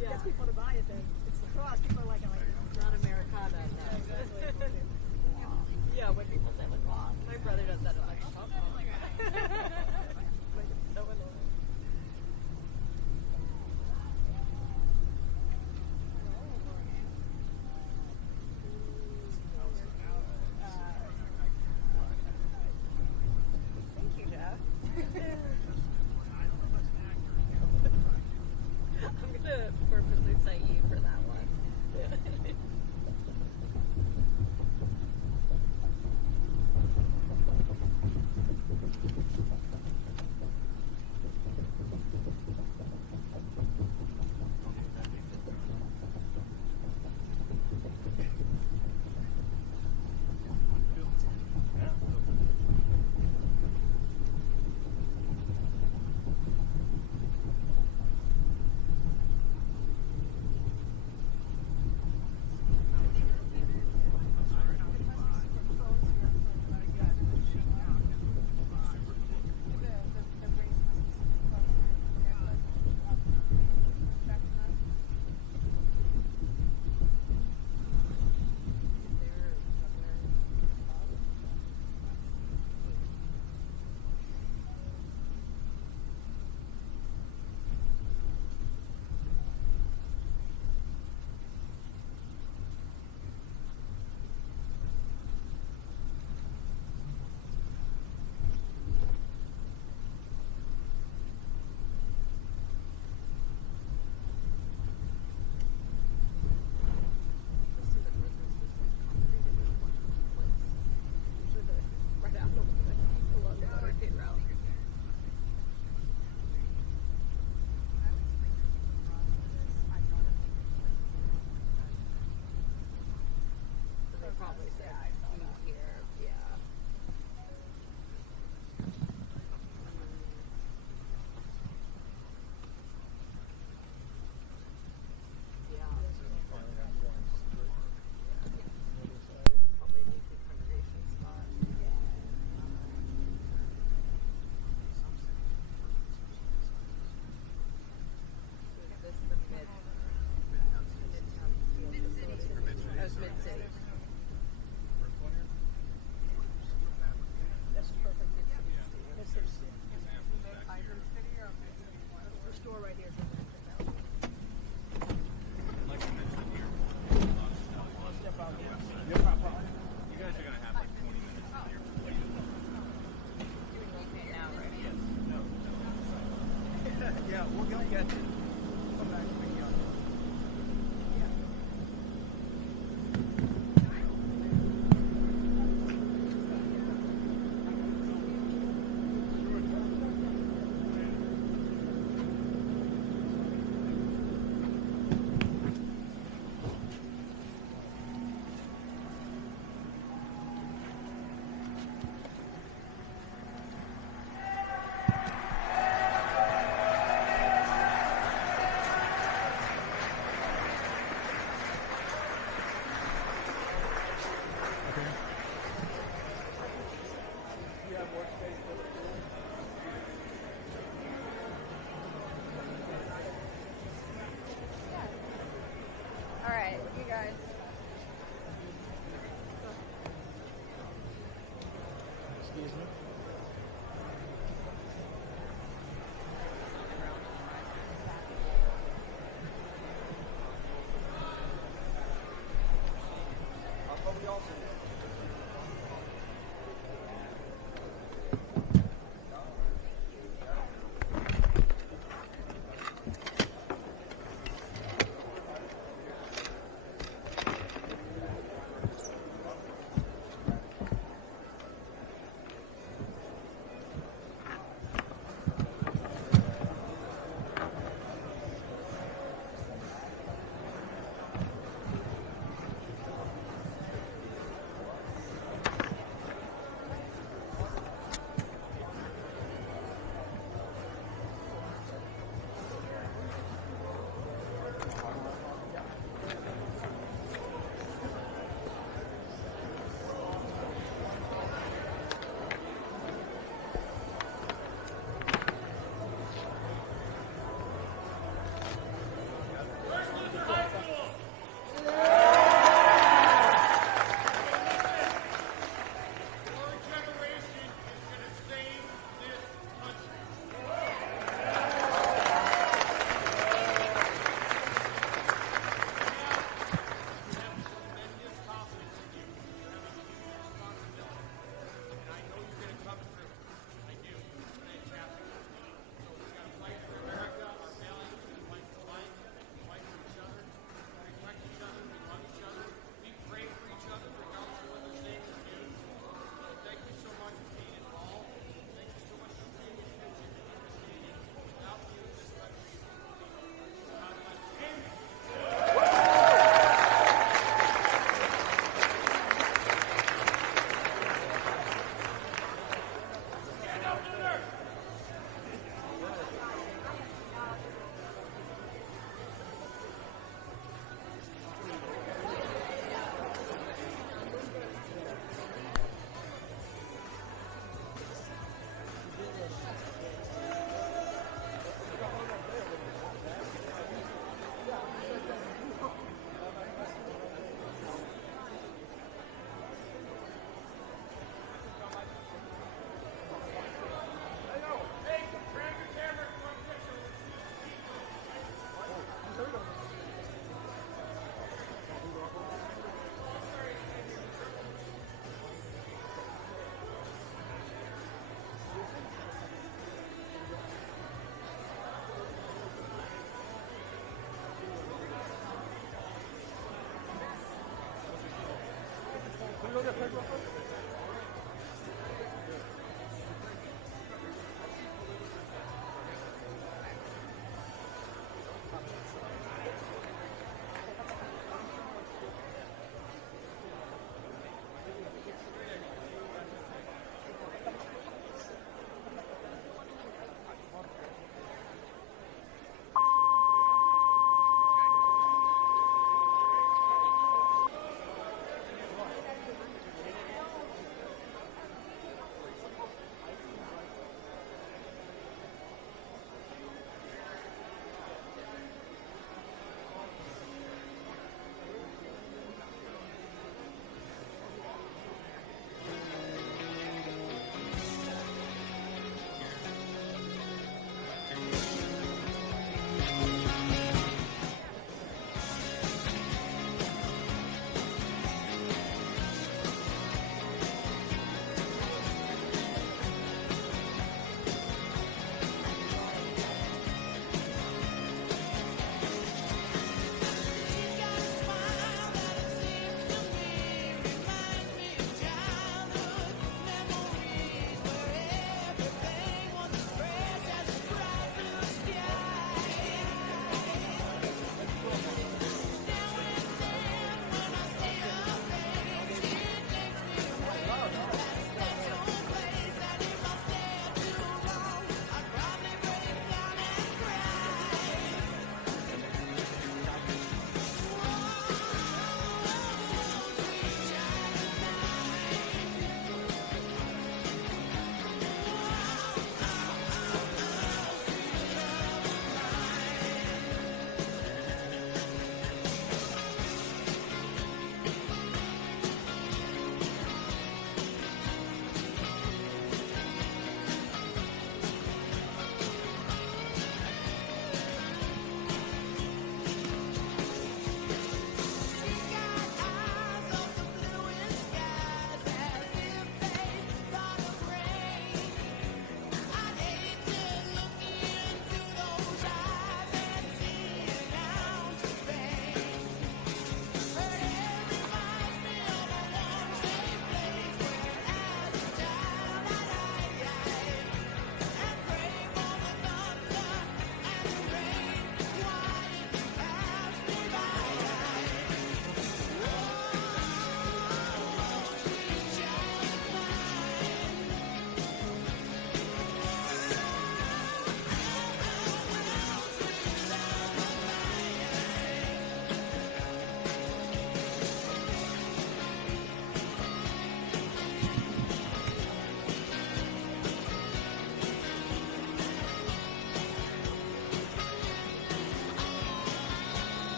Gets people to buy it then. It's the Crosse. People are like, it's not Americana. Yeah, when people say like, wow, my brother does that. I'm like, oh, like it's so annoying. Thank you, Jeff. I'm going to purposely cite you for that one.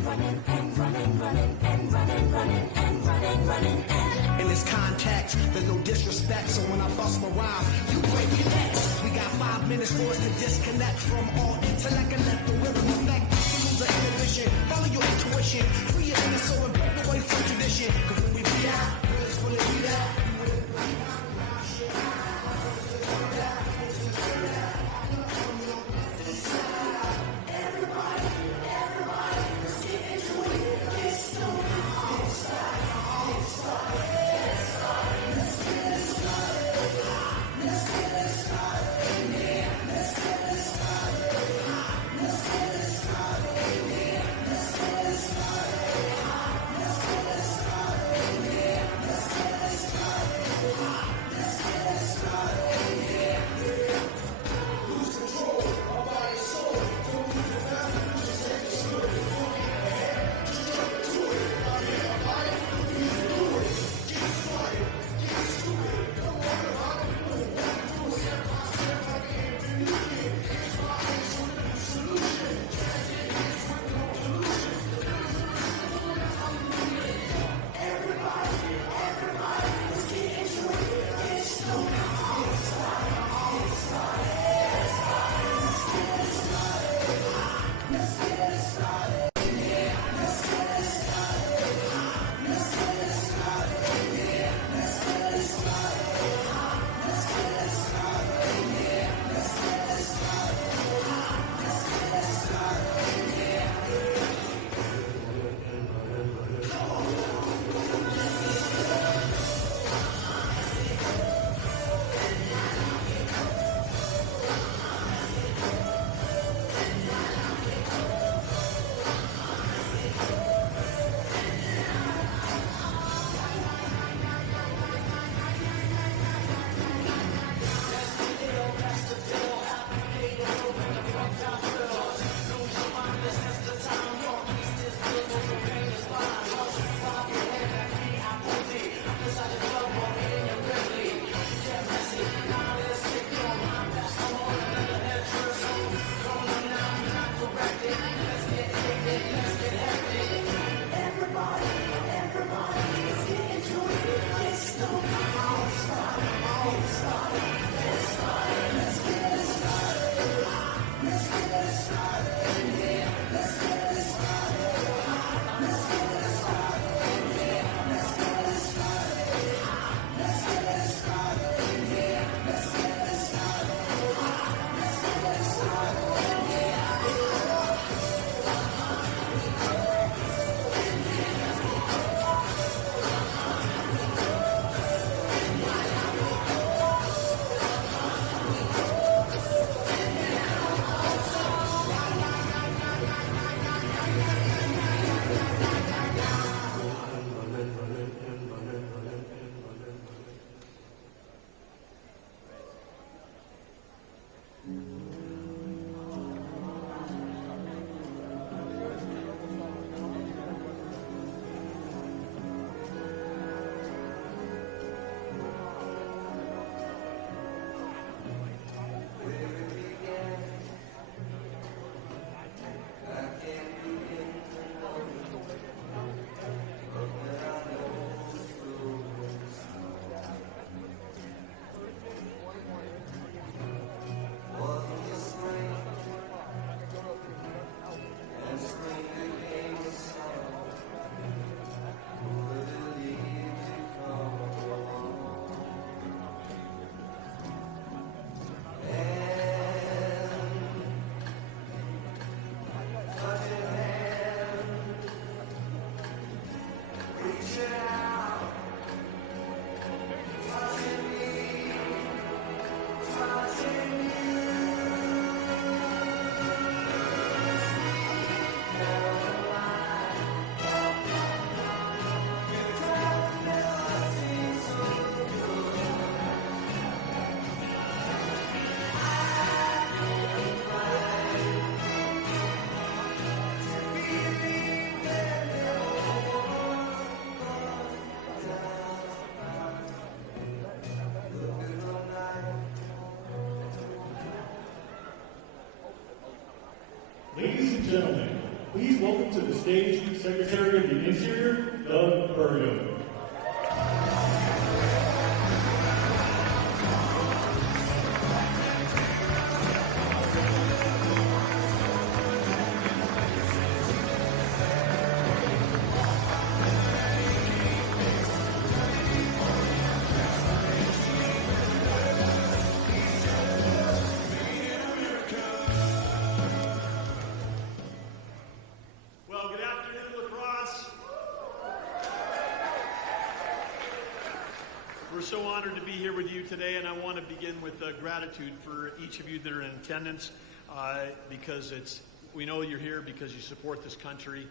In this context, there's no disrespect, so when I bust my rhyme, you break your neck. We got 5 minutes for us to disconnect from all intellect and let the rhythm affect. You lose our inhibition, follow your intuition, free your inner soul and break away from tradition. Cause when we be out, will it be that? Ladies and gentlemen, Please welcome to the stage Secretary of the Interior, Doug Burgum. We're so honored to be here with you today, and I want to begin with gratitude for each of you that are in attendance, because we know you're here because you support this country,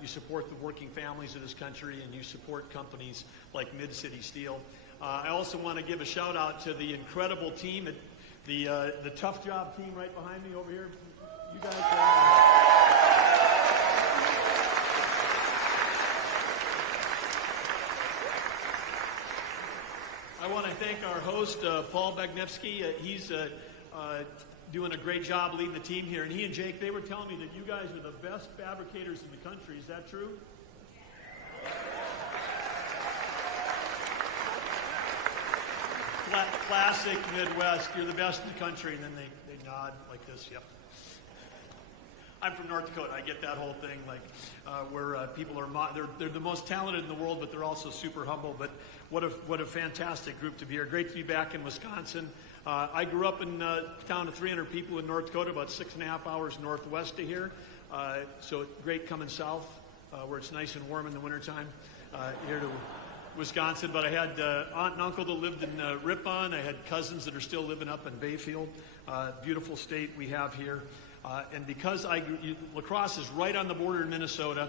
you support the working families of this country, and you support companies like Mid-City Steel. I also want to give a shout out to the incredible team, the tough job team right behind me over here. You guys I want to thank our host, Paul Bagnevsky. He's doing a great job leading the team here. And he and Jake, they were telling me that you guys are the best fabricators in the country. Is that true? Classic Midwest. You're the best in the country. And then they nod like this. Yep. I'm from North Dakota. I get that whole thing, like where people are they're the most talented in the world, but they're also super humble. But what a fantastic group to be here. Great to be back in Wisconsin. I grew up in a town of 300 people in North Dakota, about 6.5 hours northwest of here. So great coming south, where it's nice and warm in the wintertime, here to Wisconsin. But I had aunt and uncle that lived in Ripon. I had cousins that are still living up in Bayfield. Beautiful state we have here. And because La Crosse is right on the border of Minnesota,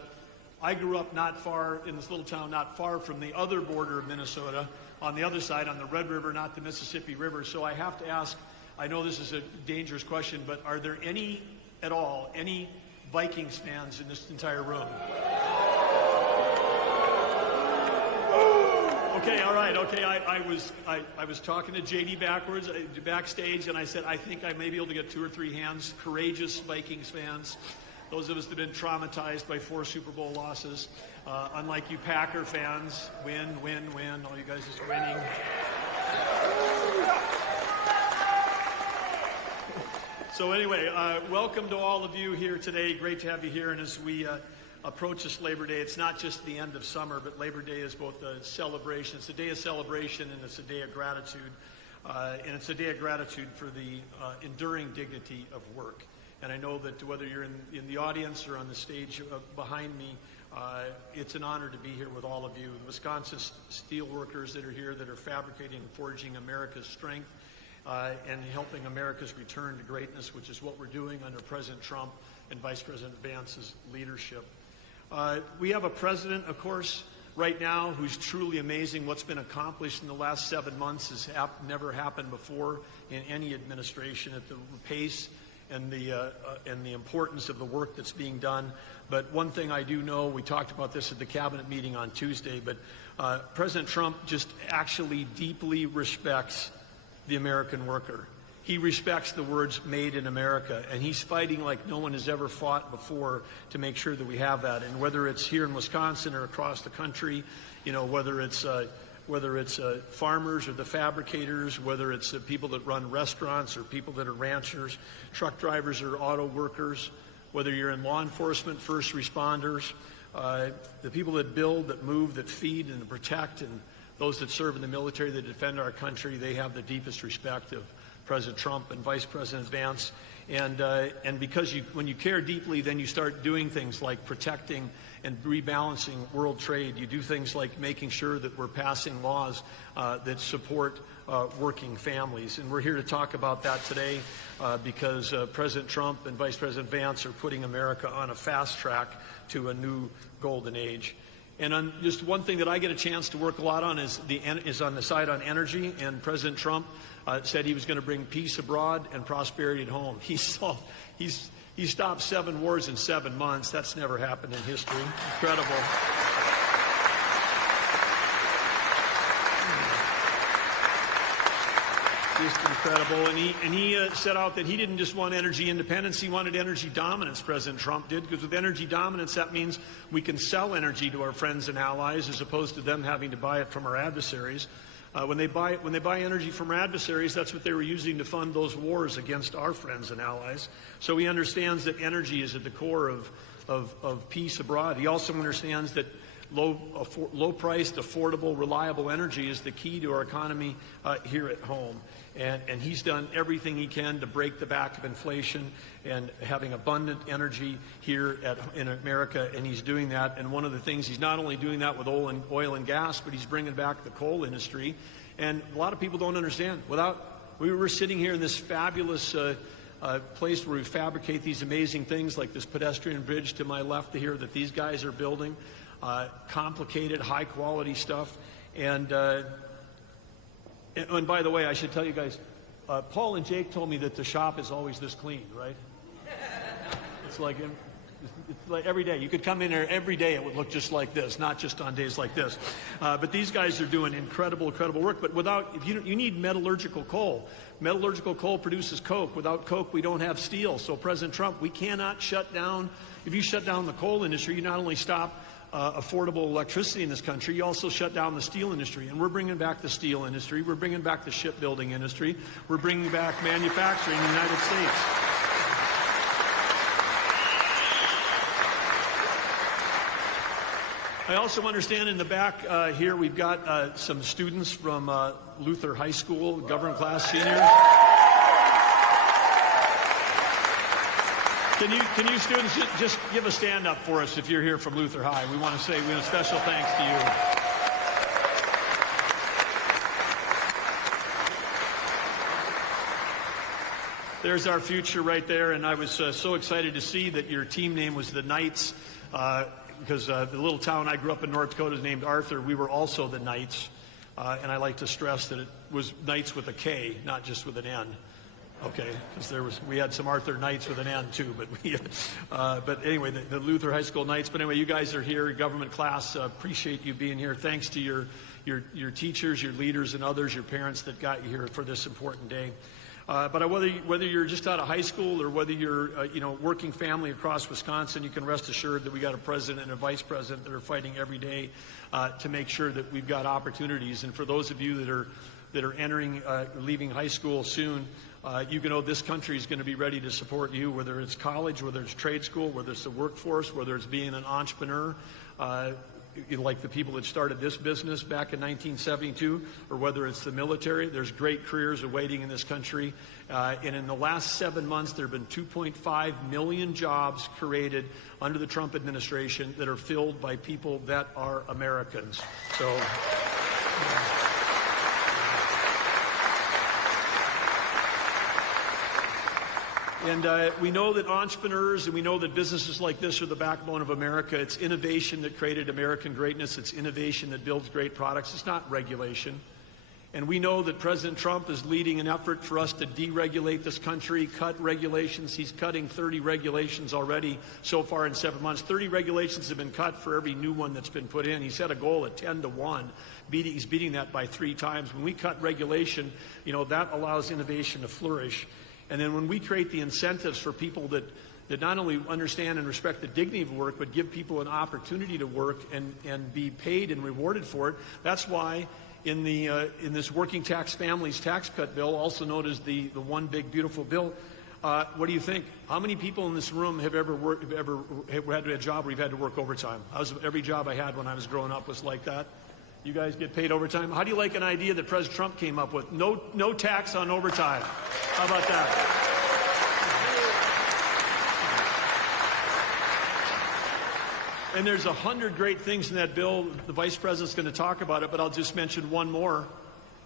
I grew up not far in this little town, not far from the other border of Minnesota, on the other side, on the Red River, not the Mississippi River. So I have to ask, I know this is a dangerous question, but are there any Vikings fans in this entire room? Okay, all right, okay. I was talking to JD backstage, and I said, I think I may be able to get 2 or 3 hands. Courageous Vikings fans. Those of us that have been traumatized by 4 Super Bowl losses. Unlike you Packer fans, win. All you guys is winning. So anyway, welcome to all of you here today. Great to have you here. And as we approach this Labor Day, it's not just the end of summer, but Labor Day is both a celebration. It's a day of celebration, and it's a day of gratitude. And it's a day of gratitude for the enduring dignity of work. And I know that whether you're in the audience or on the stage behind me, it's an honor to be here with all of you. The Wisconsin steel workers that are here, that are fabricating and forging America's strength and helping America's return to greatness, which is what we're doing under President Trump and Vice President Vance's leadership. We have a president, of course, right now who's truly amazing. What's been accomplished in the last 7 months has never happened before in any administration at the pace and the importance of the work that's being done. But one thing I do know, we talked about this at the cabinet meeting on Tuesday, but President Trump just actually deeply respects the American worker. He respects the words "made in America," and he's fighting like no one has ever fought before to make sure that we have that. And whether it's here in Wisconsin or across the country, you know, whether it's farmers or the fabricators, whether it's people that run restaurants or people that are ranchers, truck drivers or auto workers, whether you're in law enforcement, first responders, the people that build, that move, that feed and protect, and those that serve in the military, that defend our country, they have the deepest respect of President Trump and Vice President Vance. And because when you care deeply, then you start doing things like protecting and rebalancing world trade. You do things like making sure that we're passing laws that support working families. And we're here to talk about that today because President Trump and Vice President Vance are putting America on a fast track to a new golden age. And on just one thing that I get a chance to work a lot on is on the side on energy. And President Trump said he was going to bring peace abroad and prosperity at home. He stopped 7 wars in 7 months. That's never happened in history. Incredible. Just incredible. And he set out that he didn't just want energy independence, he wanted energy dominance, President Trump did, because with energy dominance, that means we can sell energy to our friends and allies as opposed to them having to buy it from our adversaries. When they buy energy from our adversaries, that's what they were using to fund those wars against our friends and allies. So he understands that energy is at the core of peace abroad. He also understands that low-priced, affordable, reliable energy is the key to our economy here at home. And he's done everything he can to break the back of inflation and having abundant energy here in America, and he's doing that. And one of the things, he's not only doing that with oil and gas, but he's bringing back the coal industry. And a lot of people don't understand. We were sitting here in this fabulous place where we fabricate these amazing things like this pedestrian bridge to my left here that these guys are building. Complicated, high-quality stuff. And by the way, I should tell you guys, Paul and Jake told me that the shop is always this clean, right? It's like every day. You could come in here every day, it would look just like this, not just on days like this. But these guys are doing incredible work. But you need metallurgical coal. Metallurgical coal produces coke. Without coke, we don't have steel. So President Trump, we cannot shut down. If you shut down the coal industry, you not only stop affordable electricity in this country, you also shut down the steel industry. And we're bringing back the steel industry. We're bringing back the shipbuilding industry. We're bringing back manufacturing in the United States. I also understand in the back here we've got some students from Luther High School, government class seniors. Can you students just give a stand up for us if you're here from Luther High? We want to say a special thanks to you. There's our future right there, and I was so excited to see that your team name was the Knights, because the little town I grew up in, North Dakota, is named Arthur. We were also the Knights, and I like to stress that it was Knights with a K, not just with an N. Okay, because we had some Arthur Knights with an N too, but anyway, the Luther High School Knights. But anyway, you guys are here, government class. Appreciate you being here. Thanks to your teachers, your leaders, and others, your parents that got you here for this important day. But whether you're just out of high school or whether you're working family across Wisconsin, you can rest assured that we got a president and a vice president that are fighting every day to make sure that we've got opportunities. And for those of you that are entering, leaving high school soon, you can know this country is going to be ready to support you, whether it's college, whether it's trade school, whether it's the workforce, whether it's being an entrepreneur, like the people that started this business back in 1972, or whether it's the military. There's great careers awaiting in this country. And in the last 7 months, there have been 2.5 million jobs created under the Trump administration that are filled by people that are Americans. So... And we know that entrepreneurs and we know that businesses like this are the backbone of America. It's innovation that created American greatness. It's innovation that builds great products. It's not regulation. And we know that President Trump is leading an effort for us to deregulate this country, cut regulations. He's cutting 30 regulations already so far in 7 months. 30 regulations have been cut for every new one that's been put in. He set a goal at 10-1. He's beating that by 3 times. When we cut regulation, that allows innovation to flourish. And then when we create the incentives for people that not only understand and respect the dignity of work, but give people an opportunity to work and be paid and rewarded for it, that's why in this working tax families tax cut bill, also known as the One Big Beautiful Bill, what do you think? How many people in this room have ever had a job where you've had to work overtime? Every job I had when I was growing up was like that. You guys get paid overtime. How do you like an idea that President Trump came up with? No tax on overtime. How about that? And there's 100 great things in that bill. The Vice President's going to talk about it, but I'll just mention one more.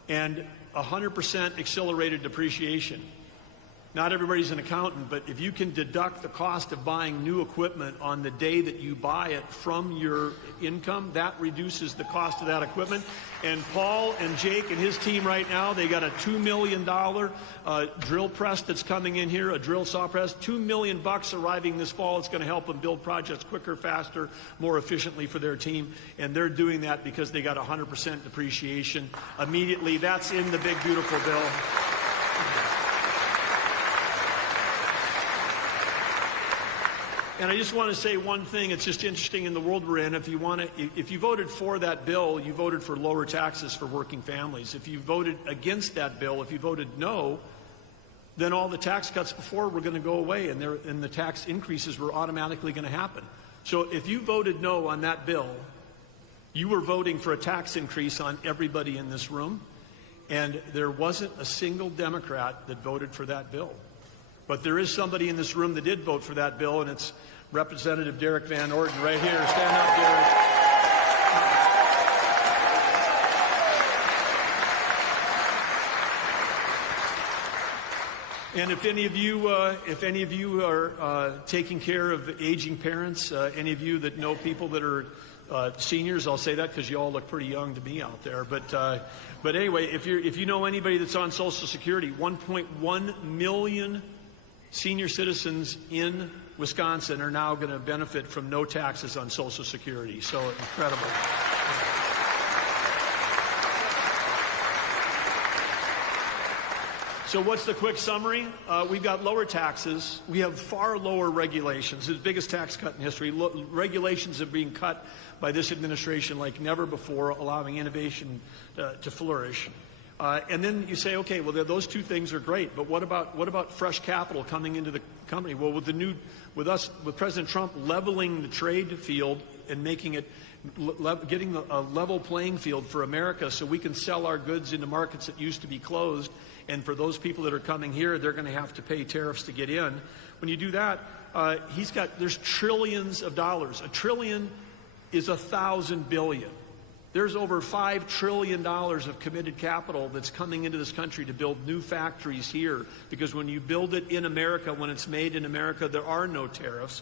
And 100% accelerated depreciation. Not everybody's an accountant, but if you can deduct the cost of buying new equipment on the day that you buy it from your income, that reduces the cost of that equipment. And Paul and Jake and his team right now, they got a $2 million drill press that's coming in here, a drill saw press, $2 million arriving this fall. It's going to help them build projects quicker, faster, more efficiently for their team. And they're doing that because they got 100% depreciation immediately. That's in the big, beautiful bill. And I just want to say one thing. It's just interesting in the world we're in. If you voted for that bill, you voted for lower taxes for working families. If you voted against that bill, if you voted no, then all the tax cuts before were going to go away, and the tax increases were automatically going to happen. So if you voted no on that bill, you were voting for a tax increase on everybody in this room, and there wasn't a single Democrat that voted for that bill. But there is somebody in this room that did vote for that bill, and it's Representative Derek Van Orden right here. Stand up, Derek. And if any of you are taking care of aging parents, any of you that know people that are seniors, I'll say that because you all look pretty young to me out there. But anyway, if you know anybody that's on Social Security, 1.1 million senior citizens in Wisconsin are now going to benefit from no taxes on Social Security. So incredible. So what's the quick summary? We've got lower taxes. We have far lower regulations. It's the biggest tax cut in history. Regulations are being cut by this administration like never before, allowing innovation to flourish. And then you say, okay, well, those two things are great, but what about fresh capital coming into the company? Well, with President Trump leveling the trade field and making it, getting a level playing field for America so we can sell our goods into markets that used to be closed, and for those people that are coming here, they're going to have to pay tariffs to get in. When you do that, there's trillions of dollars. A trillion is 1,000 billion. There's over $5 trillion of committed capital that's coming into this country to build new factories here, because when you build it in America, when it's made in America, there are no tariffs.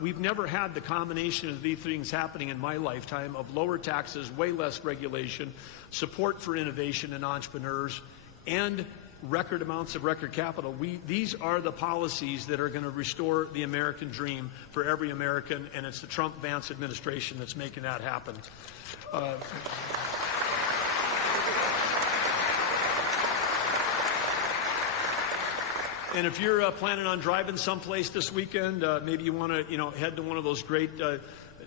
We've never had the combination of these things happening in my lifetime of lower taxes, way less regulation, support for innovation and entrepreneurs, and record amounts of record capital. These are the policies that are going to restore the American dream for every American, and it's the Trump-Vance administration that's making that happen. And if you're planning on driving someplace this weekend, maybe you want to, head to one of those great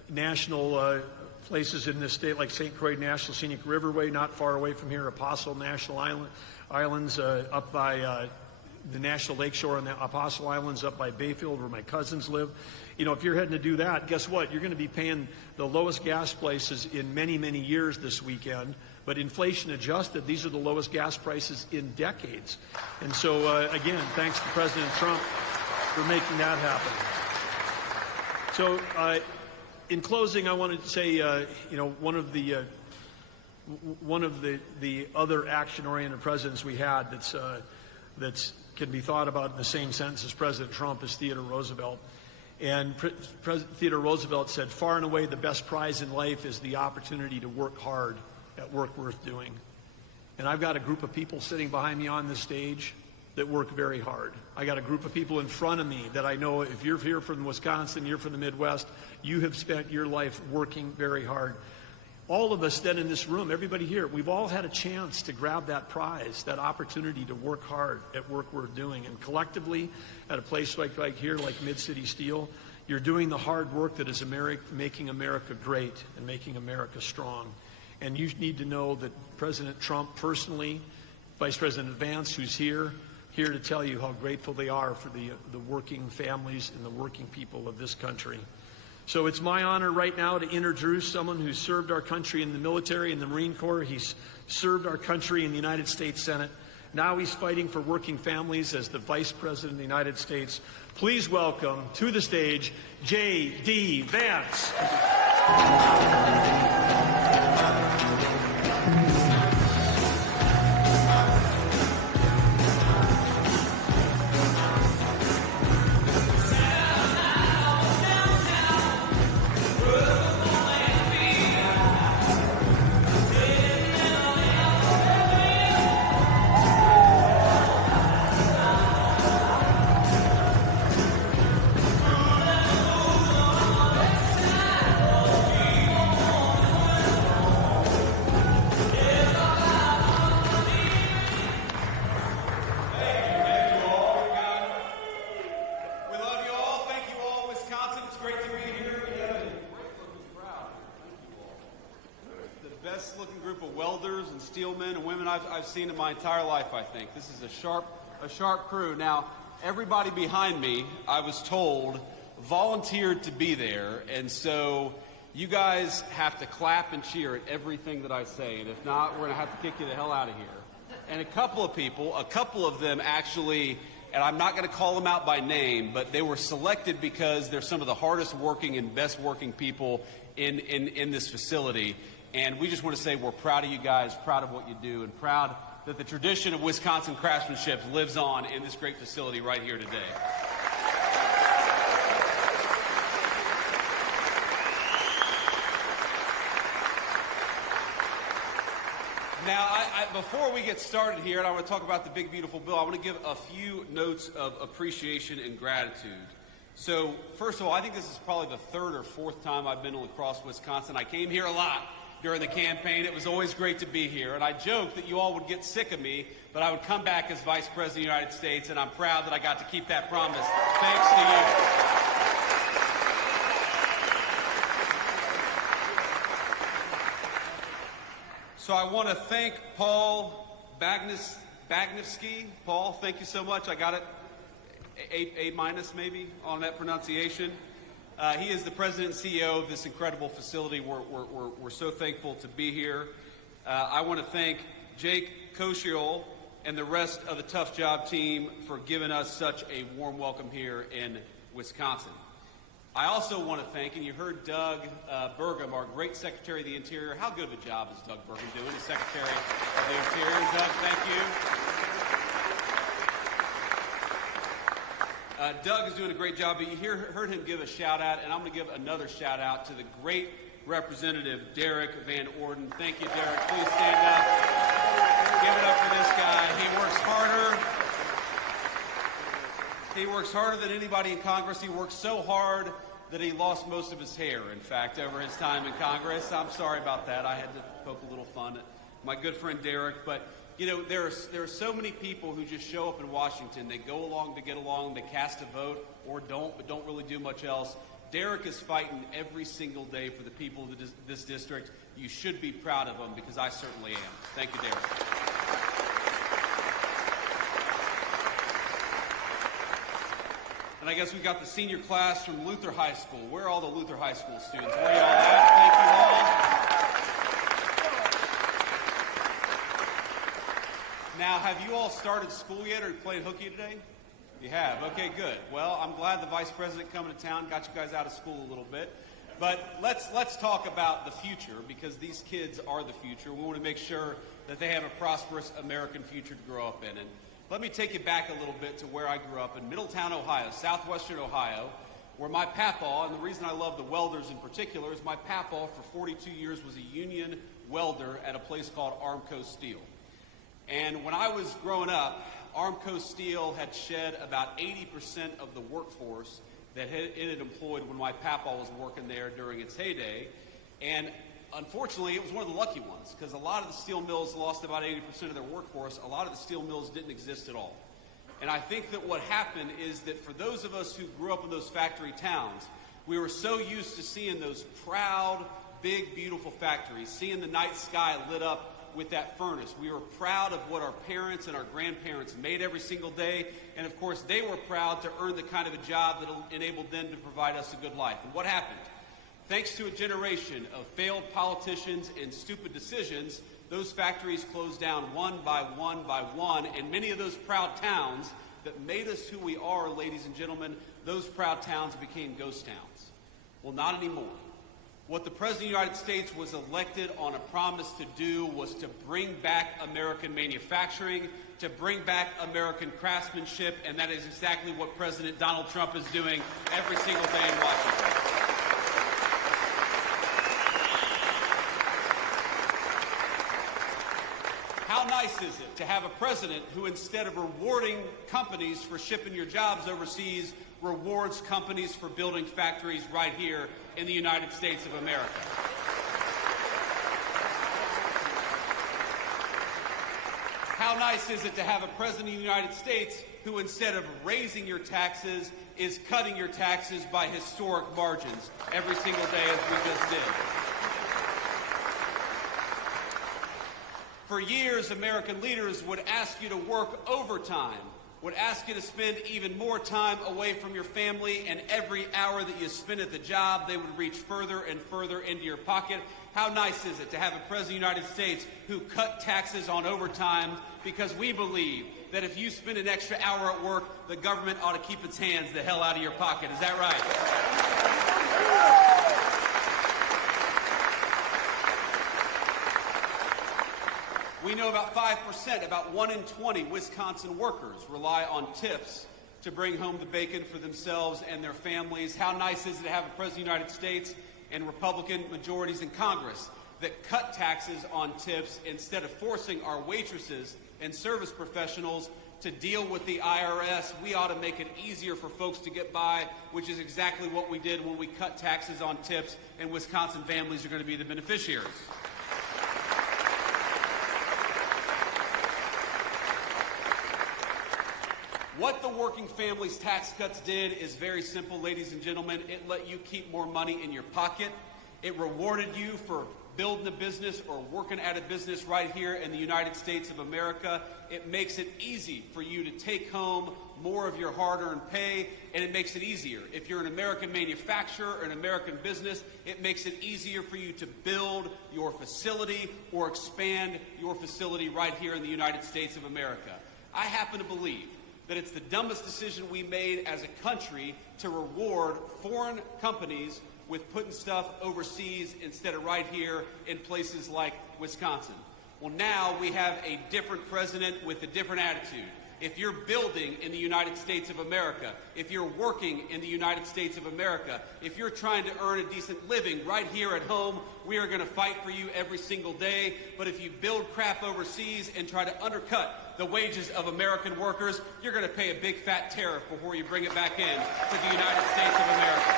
national places in this state, like St. Croix National Scenic Riverway, not far away from here, Apostle National Islands, up by the National Lakeshore and the Apostle Islands, up by Bayfield, where my cousins live. If you're heading to do that, guess what? You're going to be paying the lowest gas prices in many, many years this weekend. But inflation adjusted, these are the lowest gas prices in decades. And so, again, thanks to President Trump for making that happen. So, in closing, I wanted to say, one of the other action-oriented presidents we had that's can be thought about in the same sentence as President Trump is Theodore Roosevelt. And Theodore Roosevelt said, far and away the best prize in life is the opportunity to work hard at work worth doing. And I've got a group of people sitting behind me on this stage that work very hard. I got a group of people in front of me that I know, if you're here from Wisconsin, you're from the Midwest, you have spent your life working very hard. All of us then in this room, everybody here, we've all had a chance to grab that prize, that opportunity to work hard at work we're doing. And collectively, at a place like here, like Mid-City Steel, you're doing the hard work that is making America great and making America strong. And you need to know that President Trump personally, Vice President Vance, who's here to tell you how grateful they are for the working families and the working people of this country. So it's my honor right now to introduce someone who served our country in the military, in the Marine Corps. He's served our country in the United States Senate. Now he's fighting for working families as the Vice President of the United States. Please welcome to the stage, JD Vance. I've seen in my entire life, I think. This is a sharp crew. Now, everybody behind me, I was told, volunteered to be there, and so you guys have to clap and cheer at everything that I say, and if not, we're going to have to kick you the hell out of here. And a couple of them actually, and I'm not going to call them out by name, but they were selected because they're some of the hardest working and best working people in this facility. And we just want to say we're proud of you guys, proud of what you do, and proud that the tradition of Wisconsin craftsmanship lives on in this great facility right here today. Now, before we get started here, and I want to talk about the big, beautiful bill, I want to give a few notes of appreciation and gratitude. So, first of all, I think this is probably the third or fourth time I've been to La Crosse, Wisconsin. I came here a lot during the campaign. It was always great to be here. And I joked that you all would get sick of me, but I would come back as Vice President of the United States, and I'm proud that I got to keep that promise thanks to you. So I want to thank Paul Bagnevsky. Paul, thank you so much. I got it A minus maybe on that pronunciation. He is the president and CEO of this incredible facility. We're so thankful to be here. I want to thank Jake Koshiol and the rest of the Tough Job team for giving us such a warm welcome here in Wisconsin. I also want to thank, and you heard Doug Burgum, our great Secretary of the Interior. How good of a job is Doug Burgum doing as Secretary of the Interior? Doug, thank you. Doug is doing a great job, but you heard him give a shout out, and I'm going to give another shout out to the great Representative Derek Van Orden. Thank you, Derek. Please stand up. Give it up for this guy. He works harder than anybody in Congress. He works so hard that he lost most of his hair, in fact, over his time in Congress. I'm sorry about that. I had to poke a little fun at my good friend Derek. But, you know, there are so many people who just show up in Washington. They go along to get along. They cast a vote or don't, but don't really do much else. Derek is fighting every single day for the people of this district. You should be proud of him, because I certainly am. Thank you, Derek. And I guess we've got the senior class from Luther High School. Where are all the Luther High School students? Where are y'all at? Thank you all. Now, have you all started school yet, or are you playing hooky today? You have? Okay, good. Well, I'm glad the Vice President coming to town got you guys out of school a little bit. But let's talk about the future, because these kids are the future. We want to make sure that they have a prosperous American future to grow up in. And let me take you back a little bit to where I grew up in Middletown, Ohio, southwestern Ohio, where my papaw, and the reason I love the welders in particular is my papaw for 42 years was a union welder at a place called Armco Steel. And when I was growing up, Armco Steel had shed about 80% of the workforce that it had employed when my papaw was working there during its heyday. And unfortunately, it was one of the lucky ones, because a lot of the steel mills lost about 80% of their workforce. A lot of the steel mills didn't exist at all. And I think that what happened is that for those of us who grew up in those factory towns, we were so used to seeing those proud, big, beautiful factories, seeing the night sky lit up with that furnace. We were proud of what our parents and our grandparents made every single day. And of course, they were proud to earn the kind of a job that enabled them to provide us a good life. And what happened? Thanks to a generation of failed politicians and stupid decisions, those factories closed down one by one by one, and many of those proud towns that made us who we are, ladies and gentlemen, those proud towns became ghost towns. Well, not anymore. What the President of the United States was elected on a promise to do was to bring back American manufacturing, to bring back American craftsmanship, and that is exactly what President Donald Trump is doing every single day in Washington. How nice is it to have a president who, instead of rewarding companies for shipping your jobs overseas, rewards companies for building factories right here in the United States of America? How nice is it to have a president of the United States who, instead of raising your taxes, is cutting your taxes by historic margins every single day, as we just did? For years, American leaders would ask you to work overtime, would ask you to spend even more time away from your family, and every hour that you spent at the job, they would reach further and further into your pocket. How nice is it to have a President of the United States who cut taxes on overtime, because we believe that if you spend an extra hour at work, the government ought to keep its hands the hell out of your pocket. Is that right? We know about 5%, about 1 in 20 Wisconsin workers rely on tips to bring home the bacon for themselves and their families. How nice is it to have a President of the United States and Republican majorities in Congress that cut taxes on tips instead of forcing our waitresses and service professionals to deal with the IRS. We ought to make it easier for folks to get by, which is exactly what we did when we cut taxes on tips, and Wisconsin families are going to be the beneficiaries. What the Working Families Tax Cuts did is very simple, ladies and gentlemen. It let you keep more money in your pocket. It rewarded you for building a business or working at a business right here in the United States of America. It makes it easy for you to take home more of your hard-earned pay, and it makes it easier. If you're an American manufacturer or an American business, it makes it easier for you to build your facility or expand your facility right here in the United States of America. I happen to believe that it's the dumbest decision we made as a country to reward foreign companies with putting stuff overseas instead of right here in places like Wisconsin. Well, now we have a different president with a different attitude. If you're building in the United States of America, if you're working in the United States of America, if you're trying to earn a decent living right here at home, we are going to fight for you every single day. But if you build crap overseas and try to undercut the wages of American workers, you're going to pay a big fat tariff before you bring it back in to the United States of America.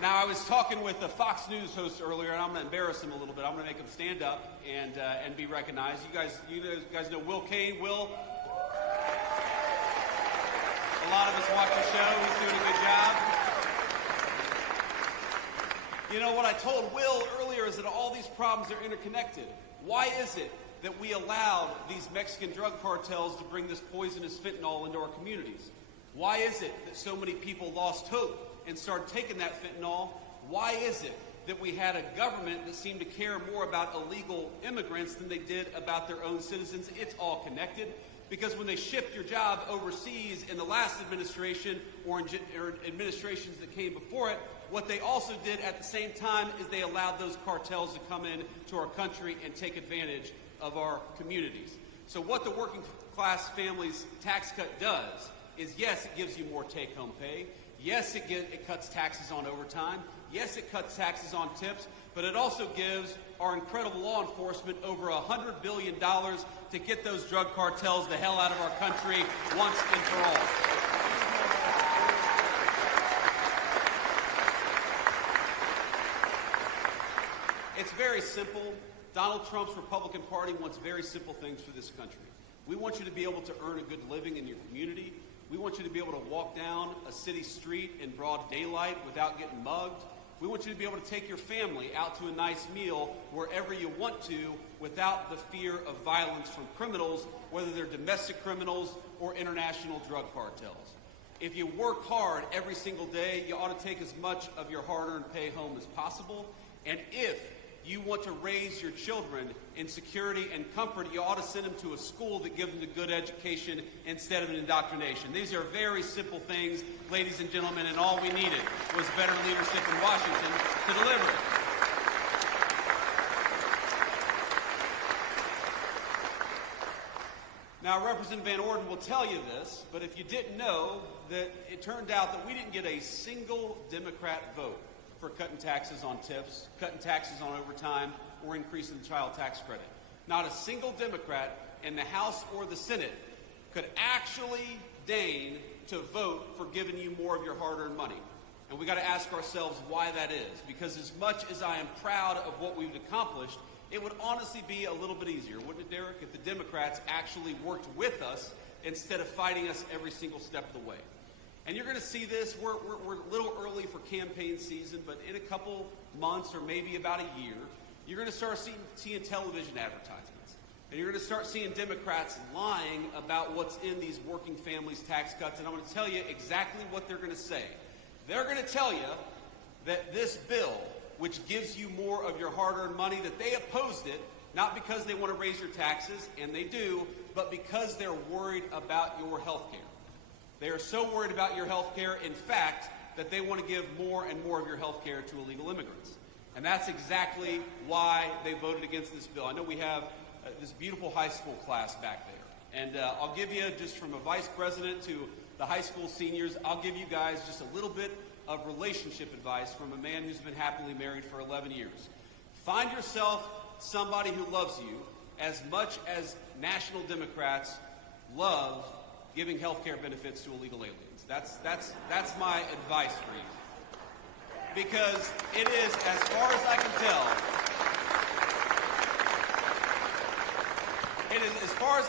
Now, I was talking with a Fox News host earlier, and I'm going to embarrass him a little bit. I'm going to make him stand up and be recognized. You guys know Will Kane. Will, a lot of us watch the show. He's doing a good job. You know, what I told Will earlier is that all these problems are interconnected. Why is it that we allowed these Mexican drug cartels to bring this poisonous fentanyl into our communities? Why is it that so many people lost hope and started taking that fentanyl? Why is it that we had a government that seemed to care more about illegal immigrants than they did about their own citizens? It's all connected. Because when they shipped your job overseas in the last administration or administrations that came before it, what they also did at the same time is they allowed those cartels to come in to our country and take advantage of our communities. So what the working class families tax cut does is, yes, it gives you more take-home pay. Yes, it cuts taxes on overtime. Yes, it cuts taxes on tips. But it also gives our incredible law enforcement over $100 billion to get those drug cartels the hell out of our country once and for all. It's very simple. Donald Trump's Republican Party wants very simple things for this country. We want you to be able to earn a good living in your community. We want you to be able to walk down a city street in broad daylight without getting mugged. We want you to be able to take your family out to a nice meal wherever you want to without the fear of violence from criminals, whether they're domestic criminals or international drug cartels. If you work hard every single day, you ought to take as much of your hard-earned pay home as possible. And if you want to raise your children in security and comfort, you ought to send them to a school that gives them a good education instead of an indoctrination. These are very simple things, ladies and gentlemen, and all we needed was better leadership in Washington to deliver it. Now, Representative Van Orden will tell you this, but if you didn't know, that it turned out that we didn't get a single Democrat vote for cutting taxes on tips, cutting taxes on overtime, or increasing the child tax credit. Not a single Democrat in the House or the Senate could actually deign to vote for giving you more of your hard-earned money. And we got to ask ourselves why that is. Because as much as I am proud of what we've accomplished, it would honestly be a little bit easier, wouldn't it, Derek, if the Democrats actually worked with us instead of fighting us every single step of the way. And you're going to see this. We're a little early for campaign season, but in a couple months or maybe about a year, you're going to start seeing television advertisements. And you're going to start seeing Democrats lying about what's in these working families tax cuts. And I'm going to tell you exactly what they're going to say. They're going to tell you that this bill, which gives you more of your hard-earned money, that they opposed it, not because they want to raise your taxes, and they do, but because they're worried about your health care. They are so worried about your health care, in fact, that they want to give more and more of your health care to illegal immigrants. And that's exactly why they voted against this bill. I know we have this beautiful high school class back there. And I'll give you, just from a vice president to the high school seniors, I'll give you guys just a little bit of relationship advice from a man who's been happily married for 11 years. Find yourself somebody who loves you as much as national Democrats love giving health care benefits to illegal aliens. That's my advice for you. Because it is, as far as I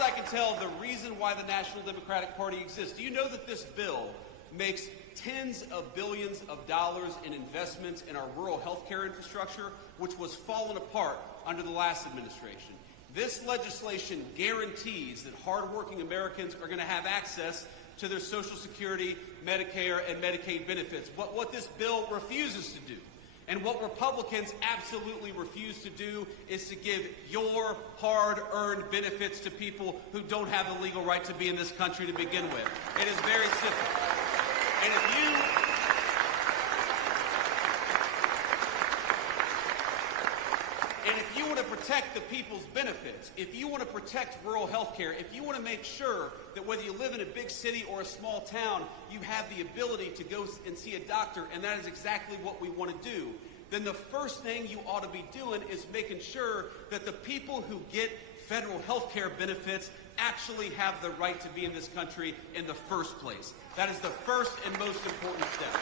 can tell, the reason why the National Democratic Party exists. Do you know that this bill makes tens of billions of dollars in investments in our rural health care infrastructure, which was falling apart under the last administration? This legislation guarantees that hardworking Americans are going to have access to their Social Security, Medicare, and Medicaid benefits. What this bill refuses to do, and what Republicans absolutely refuse to do, is to give your hard-earned benefits to people who don't have the legal right to be in this country to begin with. It is very simple. And if you want to protect the people's benefits, if you want to protect rural health care, if you want to make sure that whether you live in a big city or a small town, you have the ability to go and see a doctor, and that is exactly what we want to do, then the first thing you ought to be doing is making sure that the people who get federal health care benefits actually have the right to be in this country in the first place. That is the first and most important step.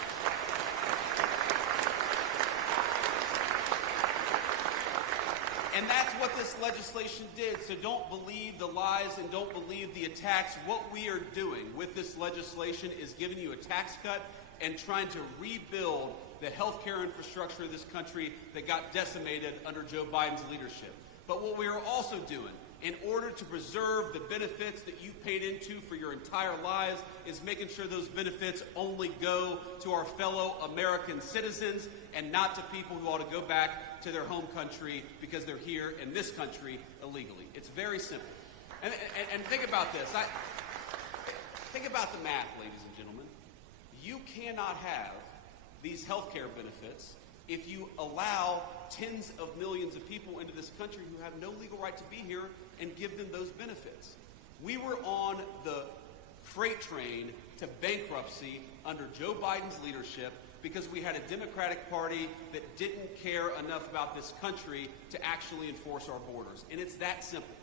And that's what this legislation did. So don't believe the lies and don't believe the attacks. What we are doing with this legislation is giving you a tax cut and trying to rebuild the health care infrastructure of this country that got decimated under Joe Biden's leadership. But what we are also doing, in order to preserve the benefits that you paid into for your entire lives, is making sure those benefits only go to our fellow American citizens and not to people who ought to go back to their home country because they're here in this country illegally. It's very simple. And think about this. Think about the math, ladies and gentlemen. You cannot have these health care benefits if you allow tens of millions of people into this country who have no legal right to be here and give them those benefits. We were on the freight train to bankruptcy under Joe Biden's leadership because we had a Democratic Party that didn't care enough about this country to actually enforce our borders. And it's that simple.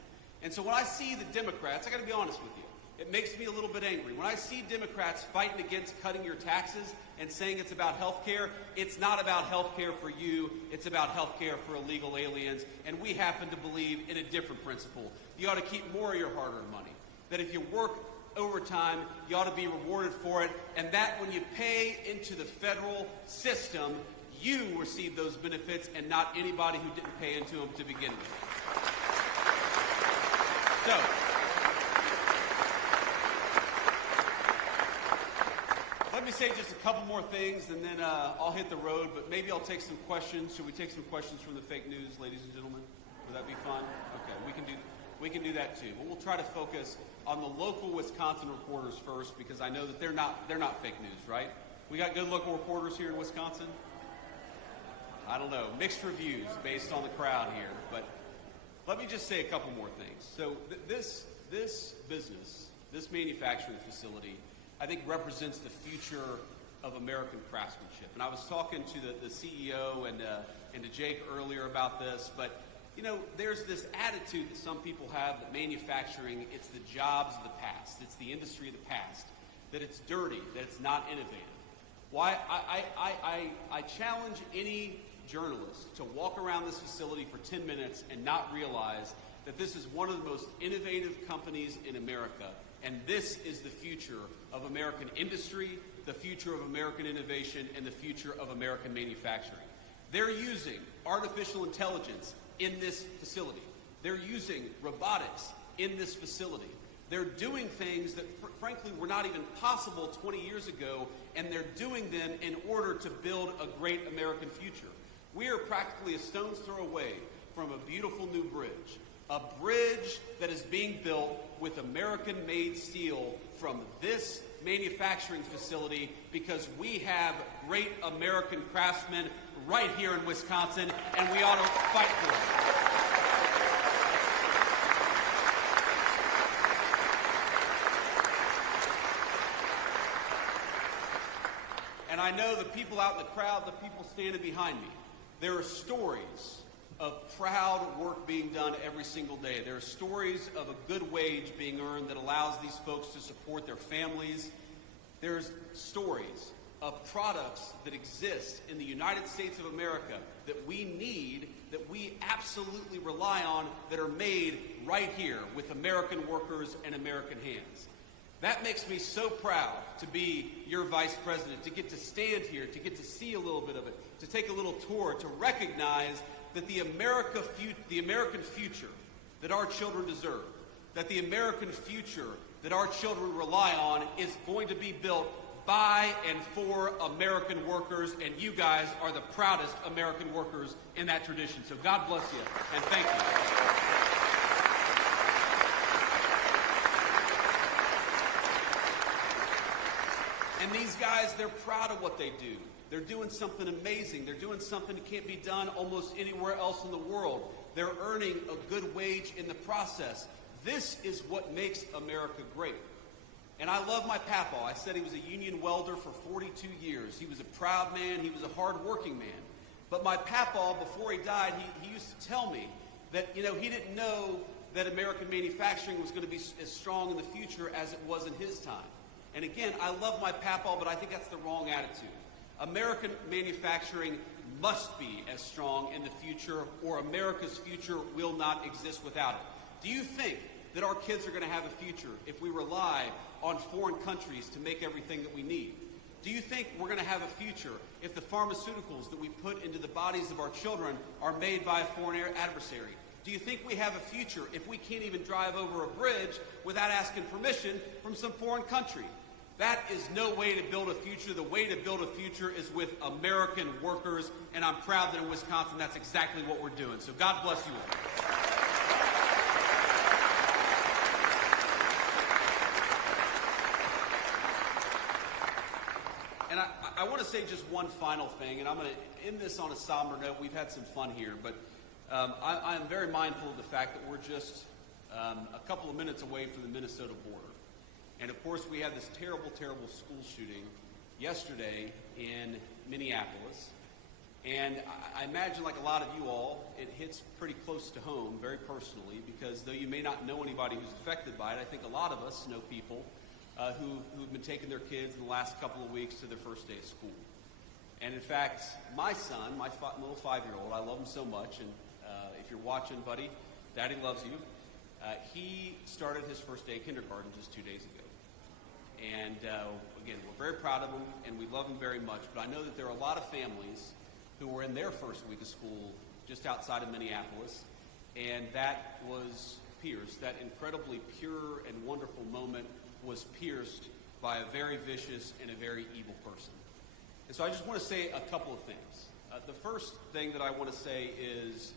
And so when I see the Democrats, I got to be honest with you, it makes me a little bit angry. When I see Democrats fighting against cutting your taxes and saying it's about health care, it's not about health care for you, it's about health care for illegal aliens, and we happen to believe in a different principle. You ought to keep more of your hard-earned money. That if you work overtime, you ought to be rewarded for it, and that when you pay into the federal system, you receive those benefits and not anybody who didn't pay into them to begin with. So, let me say just a couple more things, and then I'll hit the road, but maybe I'll take some questions. Should we take some questions from the fake news, ladies and gentlemen? Would that be fun? Okay, we can do that too. But we'll try to focus on the local Wisconsin reporters first, because I know that they're not fake news, right? We got good local reporters here in Wisconsin? I don't know. Mixed reviews based on the crowd here, but let me just say a couple more things. So this business, this manufacturing facility, I think represents the future of American craftsmanship. And I was talking to the CEO and to Jake earlier about this, but you know, there's this attitude that some people have that manufacturing, it's the jobs of the past, it's the industry of the past, that it's dirty, that it's not innovative. Why? I challenge any journalist to walk around this facility for 10 minutes and not realize that this is one of the most innovative companies in America, and this is the future of American industry, the future of American innovation and the future of American manufacturing. They're using artificial intelligence in this facility. They're using robotics in this facility. They're doing things that, frankly, were not even possible 20 years ago, and they're doing them in order to build a great American future. We are practically a stone's throw away from a beautiful new bridge, a bridge that is being built with American-made steel from this manufacturing facility because we have great American craftsmen right here in Wisconsin, and we ought to fight for it. And I know the people out in the crowd, the people standing behind me, there are stories of proud work being done every single day. There are stories of a good wage being earned that allows these folks to support their families. There's stories of products that exist in the United States of America that we need, that we absolutely rely on, that are made right here with American workers and American hands. That makes me so proud to be your vice president, to get to stand here, to get to see a little bit of it, to take a little tour, to recognize that the American future that our children deserve, that the American future that our children rely on is going to be built by and for American workers, and you guys are the proudest American workers in that tradition. So God bless you, and thank you. And these guys, they're proud of what they do. They're doing something amazing. They're doing something that can't be done almost anywhere else in the world. They're earning a good wage in the process. This is what makes America great. And I love my papaw. I said he was a union welder for 42 years. He was a proud man. He was a hard-working man. But my papaw, before he died, he used to tell me that, he didn't know that American manufacturing was going to be as strong in the future as it was in his time. And again, I love my papaw, but I think that's the wrong attitude. American manufacturing must be as strong in the future, or America's future will not exist without it. Do you think that our kids are going to have a future if we rely on foreign countries to make everything that we need? Do you think we're going to have a future if the pharmaceuticals that we put into the bodies of our children are made by a foreign adversary? Do you think we have a future if we can't even drive over a bridge without asking permission from some foreign country? That is no way to build a future. The way to build a future is with American workers, and I'm proud that in Wisconsin that's exactly what we're doing. So God bless you all. And I want to say just one final thing, and I'm going to end this on a somber note. We've had some fun here, but I am very mindful of the fact that we're just a couple of minutes away from the Minnesota border. And of course, we had this terrible, terrible school shooting yesterday in Minneapolis. And I imagine, like a lot of you all, it hits pretty close to home, very personally, because though you may not know anybody who's affected by it, I think a lot of us know people who've been taking their kids in the last couple of weeks to their first day of school. And in fact, my son, my little 5-year-old, I love him so much, and if you're watching, buddy, Daddy loves you. He started his first day of kindergarten just 2 days ago. And again, we're very proud of him, and we love him very much. But I know that there are a lot of families who were in their first week of school just outside of Minneapolis, and that was pierced. That incredibly pure and wonderful moment was pierced by a very vicious and a very evil person. And so I just want to say a couple of things. The first thing that I want to say is,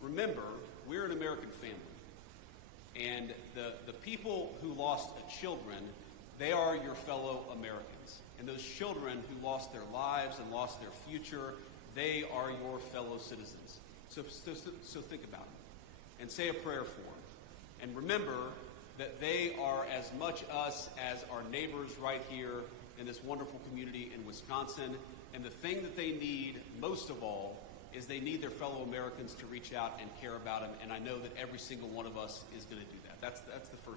remember, we're an American family. And the people who lost children, they are your fellow Americans. And those children who lost their lives and lost their future, they are your fellow citizens. So think about it and say a prayer for them. And remember that they are as much us as our neighbors right here in this wonderful community in Wisconsin. And the thing that they need most of all is they need their fellow Americans to reach out and care about them. And I know that every single one of us is going to do that. That's the first